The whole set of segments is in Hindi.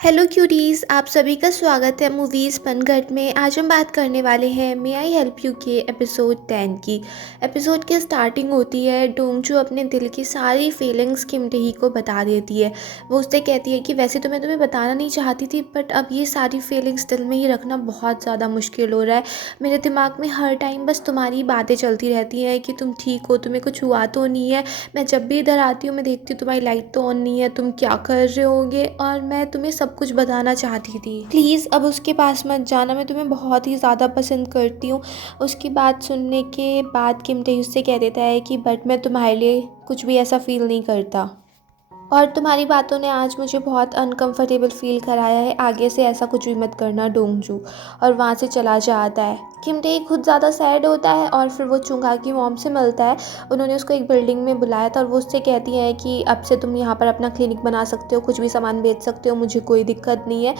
हेलो क्यूटीज़, आप सभी का स्वागत है मूवीज़ पनघट में। आज हम बात करने वाले हैं मे आई हेल्प यू के एपिसोड 10 की। एपिसोड की स्टार्टिंग होती है, डोंगजू अपने दिल की सारी फीलिंग्स किम टेही को बता देती है। वो उससे कहती है कि वैसे तो मैं तुम्हें बताना नहीं चाहती थी, बट अब ये सारी फीलिंग्स दिल में ही रखना बहुत ज़्यादा मुश्किल हो रहा है। मेरे दिमाग में हर टाइम बस तुम्हारी बातें चलती रहती हैं कि तुम ठीक हो, तुम्हें कुछ हुआ तो नहीं है। मैं जब भी इधर आती हूँ मैं देखती हूँ तुम्हारी लाइट तो ऑन नहीं है, तुम क्या कर रहे होगे, और मैं तुम्हें सब कुछ बताना चाहती थी। प्लीज़ अब उसके पास मत जाना, मैं तुम्हें बहुत ही ज़्यादा पसंद करती हूँ। उसकी बात सुनने के बाद किम टेही उससे कह देता है कि बट मैं तुम्हारे लिए कुछ भी ऐसा फील नहीं करता, और तुम्हारी बातों ने आज मुझे बहुत अनकंफर्टेबल फील कराया है। आगे से ऐसा कुछ भी मत करना डोंगजू। और वहाँ से चला जाता है। किम टेही खुद ज़्यादा सैड होता है और फिर वो चुंगा की मॉम से मिलता है। उन्होंने उसको एक बिल्डिंग में बुलाया था और वो उससे कहती है कि अब से तुम यहाँ पर अपना क्लिनिक बना सकते हो, कुछ भी सामान बेच सकते हो, मुझे कोई दिक्कत नहीं है।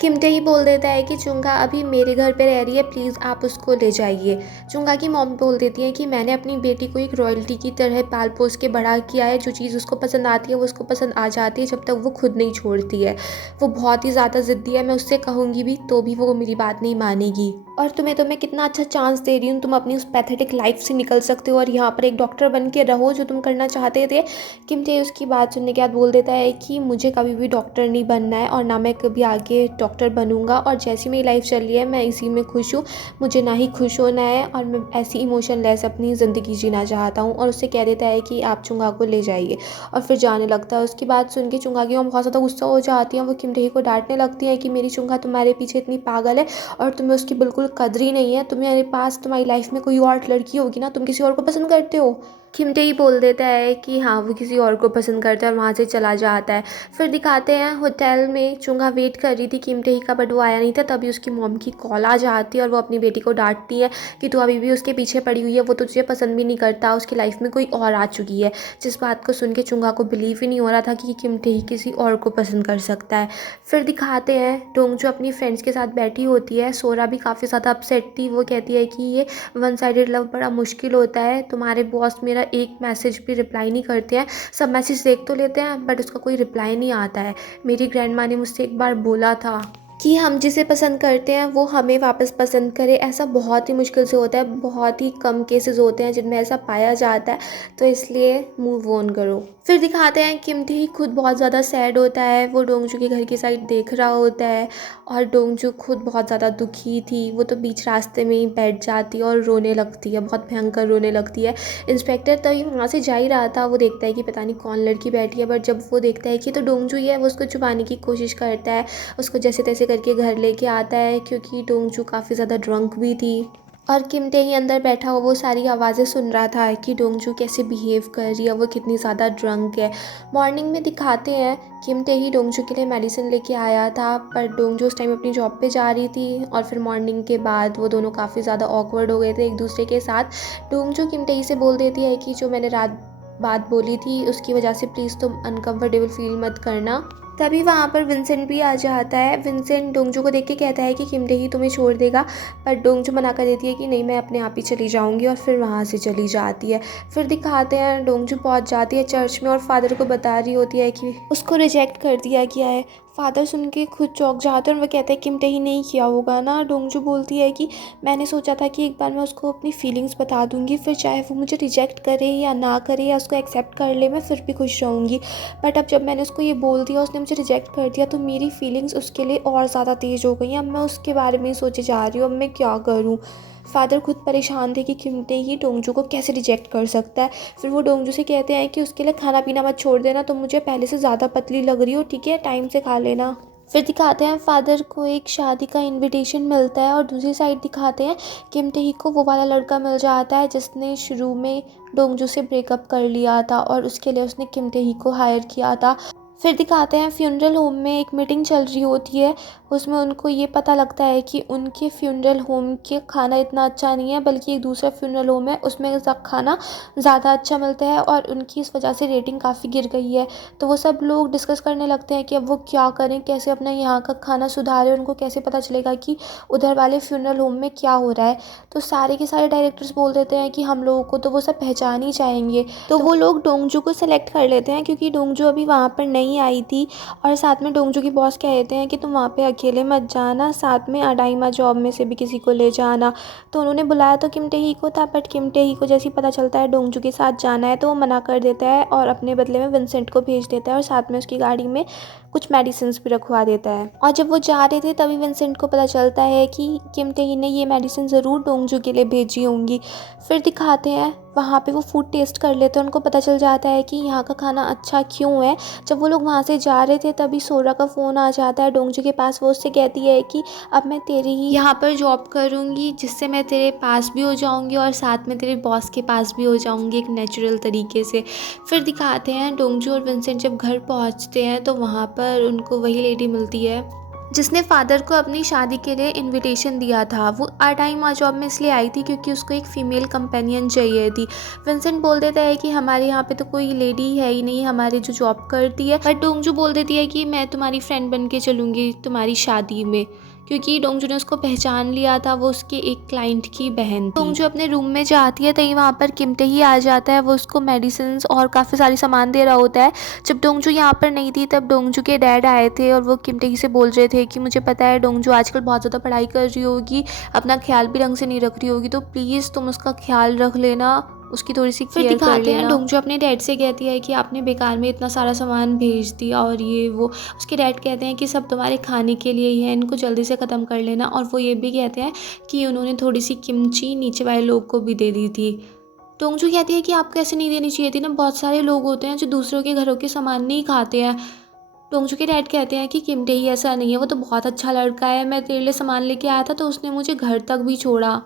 किम टेही बोल देता है कि चुंगा अभी मेरे घर पे रह रही है, प्लीज़ आप उसको ले जाइए। चुंगा की मॉम बोल देती है कि मैंने अपनी बेटी को एक रॉयल्टी की तरह पाल पोस के बड़ा किया है, जो चीज़ उसको पसंद आती है वो उसको पसंद आ जाती है जब तक वो खुद नहीं छोड़ती है। वो बहुत ही ज़्यादा ज़िद्दी है, मैं उससे कहूँगी भी तो भी वो मेरी बात नहीं मानेगी। और तुम्हें तो मैं कितना अच्छा चांस दे रही हूँ, तुम अपनी उस पैथेटिक लाइफ से निकल सकते हो और यहाँ पर एक डॉक्टर बन के रहो जो तुम करना चाहते थे। किम टे उसकी बात सुनने के बाद बोल देता है कि मुझे कभी भी डॉक्टर नहीं बनना है और ना मैं कभी आगे डॉक्टर बनूंगा, और जैसी मेरी लाइफ चल रही है मैं इसी में खुश हूँ। मुझे ना ही खुश होना है और मैं ऐसी इमोशनलेस अपनी ज़िंदगी जीना चाहता हूँ। और उससे कह देता है कि आप चुंगा को ले जाइए, और फिर जाने लगता है। उसकी बात सुन के चुंगा की बहुत ज़्यादा गुस्सा हो जाती है। वो किम टेही को डांटने लगती है कि मेरी चुंगा तुम्हारे पीछे इतनी पागल है और तुम्हें उसकी बिल्कुल कदर ही नहीं है। तुम्हारे पास तुम्हारी लाइफ में कोई और लड़की होगी ना, तुम किसी और को पसंद करते हो। किम टेही बोल देता है कि हाँ वो किसी और को पसंद करता है और वहाँ से चला जाता है। फिर दिखाते हैं होटल में चुंगा वेट कर रही थी किम टेही का, बट वो आया नहीं था। तभी उसकी मॉम की कॉल आ जाती है और वो अपनी बेटी को डांटती है कि तू अभी भी उसके पीछे पड़ी हुई है, वो तुझे पसंद भी नहीं करता, उसकी लाइफ में कोई और आ चुकी है। जिस बात को सुन के चुंगा को बिलीव ही नहीं हो रहा था कि किम टेही किसी और को पसंद कर सकता है। फिर दिखाते हैं डोंगजू अपनी फ्रेंड्स के साथ बैठी होती है। सोरा भी काफ़ी ज़्यादा अपसेट थी। वो कहती है कि ये वन साइडेड लव बड़ा मुश्किल होता है, तुम्हारे बॉस मेरा एक मैसेज भी रिप्लाई नहीं करते हैं। सब मैसेज देख तो लेते हैं बट उसका कोई रिप्लाई नहीं आता है। मेरी ग्रैंड माँ ने मुझसे एक बार बोला था कि हम जिसे पसंद करते हैं वो हमें वापस पसंद करे। ऐसा बहुत ही मुश्किल से होता है, बहुत ही कम केसेस होते हैं जिनमें ऐसा पाया जाता है, तो इसलिए मूव ऑन करो। फिर दिखाते हैं किम टेही खुद बहुत ज़्यादा सैड होता है। वो डोंगजू के घर की साइड देख रहा होता है और डोंगजू खुद बहुत ज़्यादा दुखी थी। वो तो बीच रास्ते में ही बैठ जाती है और रोने लगती है, बहुत भयंकर रोने लगती है। इंस्पेक्टर तभी वहाँ से जा ही रहा था। वो देखता है कि पता नहीं कौन लड़की बैठी है, बट जब वो देखता है कि तो डोंगजू ही है, वो उसको छुपाने की कोशिश करता है, उसको जैसे तैसे करके घर लेके आता है, क्योंकि डोंगजू काफ़ी ज़्यादा ड्रंक भी थी। और किम टेही अंदर बैठा हुआ वो सारी आवाज़ें सुन रहा था कि डोंगजू कैसे बिहेव कर रही है, वो कितनी ज़्यादा ड्रंक है। मॉर्निंग में दिखाते हैं किम टेही डोंगजू के लिए मेडिसिन लेके आया था, पर डोंगजू उस टाइम अपनी जॉब पे जा रही थी। और फिर मॉर्निंग के बाद वो दोनों काफ़ी ज़्यादा ऑकवर्ड हो गए थे एक दूसरे के साथ। डोंगजू किम टेही से बोल देती है कि जो मैंने रात बात बोली थी उसकी वजह से प्लीज़ तुम अनकंफर्टेबल फील मत करना। तभी वहाँ पर विंसेंट भी आ जाता है। विंसेंट डोंगजू को देख के कहता है कि किम टेही तुम्हें छोड़ देगा, पर डोंगजू मना कर देती है कि नहीं मैं अपने आप ही चली जाऊँगी, और फिर वहाँ से चली जाती है। फिर दिखाते हैं डोंगजू पहुँच जाती है चर्च में और फादर को बता रही होती है कि उसको रिजेक्ट कर दिया गया है। फादर सुन के खुद चौंक जाते हैं और वो कहते हैं किम टेही नहीं किया होगा ना। डोंगजू बोलती है कि मैंने सोचा था कि एक बार मैं उसको अपनी फीलिंग्स बता दूंगी, फिर चाहे वो मुझे रिजेक्ट करे या ना करे या उसको एक्सेप्ट कर ले, मैं फिर भी खुश रहूँगी। बट अब जब मैंने उसको ये बोल दिया, उसने मुझे रिजेक्ट कर दिया, तो मेरी फीलिंग्स उसके लिए और ज़्यादा तेज़ हो गई हैं। अब मैं उसके बारे में ही सोचे जा रही हूँ, अब मैं क्या करूँ। फादर खुद परेशान थे कि किम टेही डोंगजू को कैसे रिजेक्ट कर सकता है। फिर वो डोंगजू से कहते हैं कि उसके लिए खाना पीना मत छोड़ देना, तो मुझे पहले से ज़्यादा पतली लग रही हो, ठीक है, टाइम से खा लेना। फिर दिखाते हैं फादर को एक शादी का इनविटेशन मिलता है, और दूसरी साइड दिखाते हैं किम टेही को वो वाला लड़का मिल जाता है जिसने शुरू में डोंगजू से ब्रेकअप कर लिया था, और उसके लिए उसने किम टेही को हायर किया था। फिर दिखाते हैं फ्यूनरल होम में एक मीटिंग चल रही होती है। उसमें उनको ये पता लगता है कि उनके फ्यूनरल होम के खाना इतना अच्छा नहीं है, बल्कि एक दूसरा फ्यूनरल होम है उसमें खाना ज़्यादा अच्छा मिलता है, और उनकी इस वजह से रेटिंग काफ़ी गिर गई है। तो वो सब लोग डिस्कस करने लगते हैं कि अब वो क्या करें, कैसे अपना यहाँ का खाना सुधारें। उनको कैसे पता चलेगा कि उधर वाले फ्यूनरल होम में क्या हो रहा है। तो सारे के सारे डायरेक्टर्स बोल देते हैं कि हम लोगों को तो वो सब पहचान ही जाएंगे। तो वो लोग डोंगजू को सेलेक्ट कर लेते हैं, क्योंकि डोंगजू अभी वहाँ पर नहीं नहीं आई थी। और साथ में डोंगजू की बॉस कहते हैं कि तुम वहाँ पे अकेले मत जाना, साथ में अडाइमा जॉब में से भी किसी को ले जाना। तो उन्होंने बुलाया तो किम टेही को था, बट किम टेही को जैसे ही पता चलता है डोंगजू के साथ जाना है तो वो मना कर देता है और अपने बदले में विंसेंट को भेज देता है और साथ में उसकी गाड़ी में कुछ मेडिसिन भी रखवा देता है। और जब वो जा रहे थे तभी विंसेंट को पता चलता है कि किम टेही ने ये मेडिसिन ज़रूर डोंगजू के लिए भेजी होंगी। फिर दिखाते हैं वहाँ पे वो फूड टेस्ट कर लेते हैं, उनको पता चल जाता है कि यहाँ का खाना अच्छा क्यों है। जब वो लोग वहाँ से जा रहे थे तभी सोरा का फ़ोन आ जाता है डोंगजू के पास। वो उससे कहती है कि अब मैं तेरे ही यहाँ पर जॉब करूँगी, जिससे मैं तेरे पास भी हो जाऊँगी और साथ में तेरे बॉस के पास भी हो जाऊँगी एक नेचुरल तरीके से। फिर दिखाते हैं डोंगजू और विंसेंट जब घर पहुँचते हैं तो वहाँ पर उनको वही लेडी मिलती है जिसने फादर को अपनी शादी के लिए इनविटेशन दिया था। वो अडाइमा जॉब में इसलिए आई थी क्योंकि उसको एक फ़ीमेल कंपेनियन चाहिए थी। विंसेंट बोल देता है कि हमारे यहाँ पे तो कोई लेडी है ही नहीं हमारे जो जॉब करती है, बट डोंगजू बोल देती है कि मैं तुम्हारी फ्रेंड बन के चलूँगी तुम्हारी शादी में, क्योंकि डोंगजू ने उसको पहचान लिया था, वो उसके एक क्लाइंट की बहन थी। डोंगजू अपने रूम में जाती है तभी वहाँ पर किम टेही आ जाता है। वो उसको मेडिसिन और काफ़ी सारी सामान दे रहा होता है। जब डोंगजू यहाँ पर नहीं थी तब डोंगजू के डैड आए थे और वो किम टेही से बोल रहे थे कि मुझे पता है डोंगजू आजकल बहुत ज़्यादा पढ़ाई कर रही होगी, अपना ख्याल भी ढंग से नहीं रख रही होगी, तो प्लीज़ तुम उसका ख्याल रख लेना, उसकी थोड़ी सी केयर कर लेना। डोंगजू अपने डैड से कहती है कि आपने बेकार में इतना सारा सामान भेज दिया और ये वो। उसके डैड कहते हैं कि सब तुम्हारे खाने के लिए ही है, इनको जल्दी से ख़त्म कर लेना। और वो ये भी कहते हैं कि उन्होंने थोड़ी सी किमची नीचे वाले लोग को भी दे दी थी। डोंगजू कहती है कि आपको ऐसे नहीं देनी चाहिए थी ना, बहुत सारे लोग होते हैं जो दूसरों के घरों के सामान नहीं खाते हैं। डोंगजू के डैड कहते हैं कि किम टेही ऐसा नहीं है, वो तो बहुत अच्छा लड़का है, मैं तेरे लिए सामान लेके आया था तो उसने मुझे घर तक भी छोड़ा।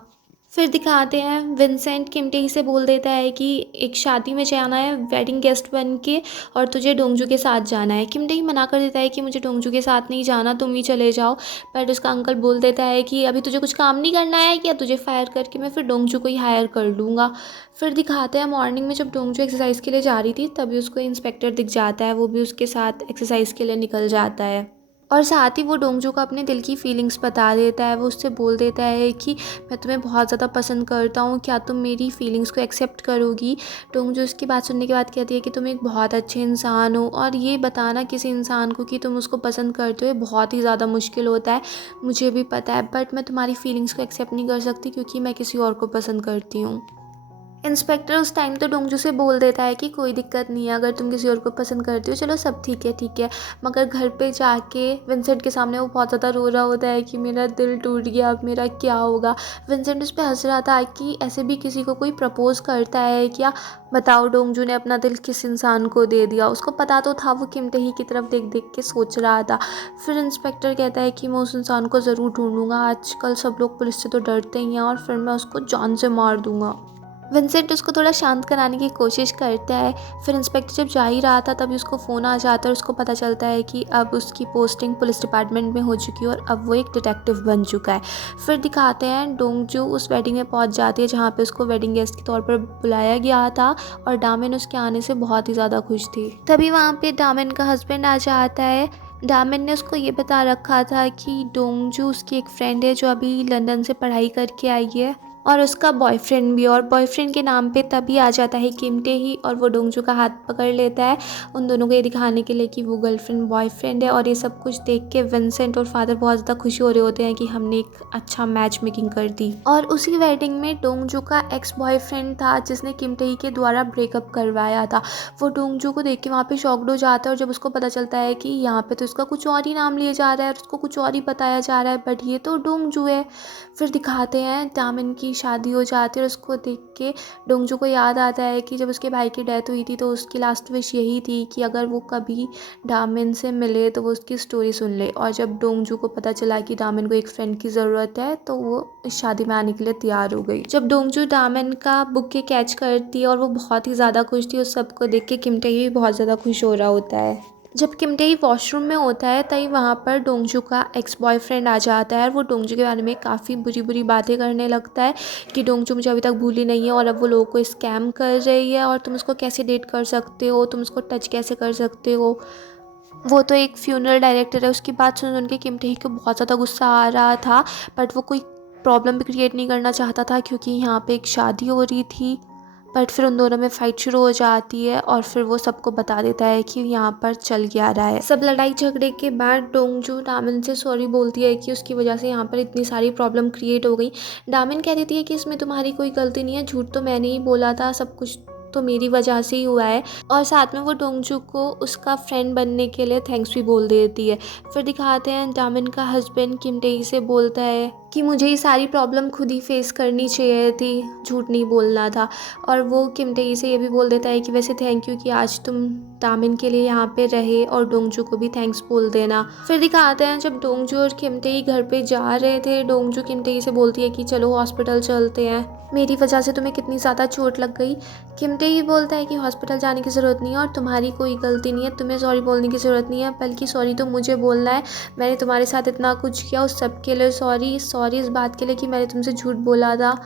फिर दिखाते हैं विंसेंट किम टेही से बोल देता है कि एक शादी में जाना है वेडिंग गेस्ट बन के और तुझे डोंगजू के साथ जाना है। किम टेही मना कर देता है कि मुझे डोंगजू के साथ नहीं जाना, तुम ही चले जाओ। बट उसका अंकल बोल देता है कि अभी तुझे कुछ काम नहीं करना है क्या, तुझे फायर करके मैं फिर डोंगजू को ही हायर कर लूँगा। फिर दिखाते हैं मॉर्निंग में जब डोंगजू एक्सरसाइज के लिए जा रही थी तभी उसको इंस्पेक्टर दिख जाता है, वो भी उसके साथ एक्सरसाइज के लिए निकल जाता है और साथ ही वो डोंगजू को अपने दिल की फीलिंग्स बता देता है। वो उससे बोल देता है कि मैं तुम्हें बहुत ज़्यादा पसंद करता हूँ, क्या तुम मेरी फीलिंग्स को एक्सेप्ट करोगी। डोंगजू उसकी बात सुनने के बाद कहती है कि तुम एक बहुत अच्छे इंसान हो और ये बताना किसी इंसान को कि तुम उसको पसंद करते हो बहुत ही ज़्यादा मुश्किल होता है, मुझे भी पता है, बट मैं तुम्हारी फीलिंग्स को एक्सेप्ट नहीं कर सकती क्योंकि मैं किसी और को पसंद करती हूँ। इंस्पेक्टर उस टाइम तो डोंगजू से बोल देता है कि कोई दिक्कत नहीं है, अगर तुम किसी और को पसंद करती हो चलो सब ठीक है। मगर घर पे जाके विंसेंट के सामने वो बहुत ज़्यादा रो रहा होता है कि मेरा दिल टूट गया, अब मेरा क्या होगा। विंसेंट उस पर हंस रहा था कि ऐसे भी किसी को कोई प्रपोज करता है क्या, बताओ डोंगजू ने अपना दिल किस इंसान को दे दिया। उसको पता तो था, वो किम टेही की तरफ देख देख के सोच रहा था। फिर इंस्पेक्टर कहता है कि मैं उस इंसान को ज़रूर ढूंढूंगा, आजकल सब लोग पुलिस से तो डरते ही हैं, और फिर मैं उसको जान से मार दूंगा। विंसेंट उसको थोड़ा शांत कराने की कोशिश करता है। फिर इंस्पेक्टर जब जा ही रहा था तभी उसको फ़ोन आ जाता है और उसको पता चलता है कि अब उसकी पोस्टिंग पुलिस डिपार्टमेंट में हो चुकी है और अब वो एक डिटेक्टिव बन चुका है। फिर दिखाते हैं डोंगजू उस वेडिंग में पहुंच जाती है जहां पे उसको वेडिंग गेस्ट के तौर पर बुलाया गया था और डामिन उसके आने से बहुत ही ज़्यादा खुश थी। तभी वहाँ पर डामिन का हस्बैंड आ जाता है। डामिन ने उसको ये बता रखा था कि डोंगजू उसकी एक फ्रेंड है जो अभी लंदन से पढ़ाई करके आई है और उसका बॉयफ्रेंड भी, और बॉयफ्रेंड के नाम पे तभी आ जाता है किम टेही और वो डोंगजू का हाथ पकड़ लेता है उन दोनों को ये दिखाने के लिए कि वो गर्लफ्रेंड बॉयफ्रेंड है। और ये सब कुछ देख के विंसेंट और फादर बहुत ज़्यादा खुशी हो रहे होते हैं कि हमने एक अच्छा मैच मेकिंग कर दी। और उसी वेडिंग में डोंगजू का एक्स बॉयफ्रेंड था जिसने किम टेही के द्वारा ब्रेकअप करवाया था। वो डोंगजू को देख के वहाँ पे शॉक्ड हो जाता है और जब उसको पता चलता है कि यहाँ पे तो इसका कुछ और ही नाम लिया जा रहा है और उसको कुछ और ही बताया जा रहा है, बट ये तो डोंगजू है। फिर दिखाते हैं डामिन की शादी हो जाती है और उसको देख के डोंगजू को याद आता है कि जब उसके भाई की डेथ हुई थी तो उसकी लास्ट विश यही थी कि अगर वो कभी डामिन से मिले तो वो उसकी स्टोरी सुन ले। और जब डोंगजू को पता चला कि डामिन को एक फ्रेंड की ज़रूरत है तो वो इस शादी में आने के लिए तैयार हो गई। जब डोंगजू डामिन का बुके कैच करती है और वो बहुत ही ज़्यादा खुश थी, उस सबको देख के किम टेही भी बहुत ज़्यादा खुश हो रहा होता है। जब किम टेही वॉशरूम में होता है तभी वहाँ पर डोंगजू का एक्स बॉयफ्रेंड आ जाता है और वो डोंगजू के बारे में काफ़ी बुरी बुरी बातें करने लगता है कि डोंगजू मुझे अभी तक भूली नहीं है और अब वो लोगों को स्कैम कर रही है और तुम उसको कैसे डेट कर सकते हो, तुम उसको टच कैसे कर सकते हो, वो तो एक फ्यूनरल डायरेक्टर है। उसकी बात सुन के किम टेही को बहुत ज़्यादा गुस्सा आ रहा था, बट वो कोई प्रॉब्लम भी क्रिएट नहीं करना चाहता था क्योंकि यहाँ पे एक शादी हो रही थी। बट फिर उन दोनों में फ़ाइट शुरू हो जाती है और फिर वो सबको बता देता है कि यहाँ पर चल क्या रहा है। सब लड़ाई झगड़े के बाद डोंगजू डामिन से सॉरी बोलती है कि उसकी वजह से यहाँ पर इतनी सारी प्रॉब्लम क्रिएट हो गई। डामिन कह देती है कि इसमें तुम्हारी कोई गलती नहीं है, झूठ तो मैंने ही बोला था, सब कुछ तो मेरी वजह से ही हुआ है। और साथ में वो डोंगजू को उसका फ्रेंड बनने के लिए थैंक्स भी बोल देती है। फिर दिखाते हैं डामिन का हस्बैंड किम टेई से बोलता है कि मुझे ये सारी प्रॉब्लम खुद ही फेस करनी चाहिए थी, झूठ नहीं बोलना था। और वो किम टेई से ये भी बोल देता है कि वैसे थैंक यू कि आज तुम डामिन के लिए यहाँ पे रहे, और डोंगजू को भी थैंक्स बोल देना। फिर दिखाते हैं जब डोंगजू और किम टेई घर पे जा रहे थे, डोंगजू किम टेई से बोलती है कि चलो हॉस्पिटल चलते हैं, मेरी वजह से तुम्हें कितनी ज़्यादा चोट लग गई। किम टेई बोलता है कि हॉस्पिटल जाने की ज़रूरत नहीं है और तुम्हारी कोई गलती नहीं है, तुम्हें सॉरी बोलने की ज़रूरत नहीं है, बल्कि सॉरी तो मुझे बोलना है। मैंने तुम्हारे साथ इतना कुछ किया, उस सब के लिए सॉरी इस बात के लिए कि मैंने तुमसे झूठ बोला था।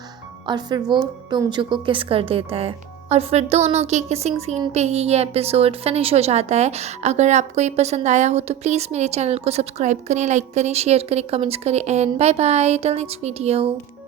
और फिर वो डोंगजू को किस कर देता है और फिर दोनों के किसिंग सीन पे ही ये एपिसोड फिनिश हो जाता है। अगर आपको ये पसंद आया हो तो प्लीज़ मेरे चैनल को सब्सक्राइब करें, लाइक करें, शेयर करें, कमेंट्स करें and bye bye till next video.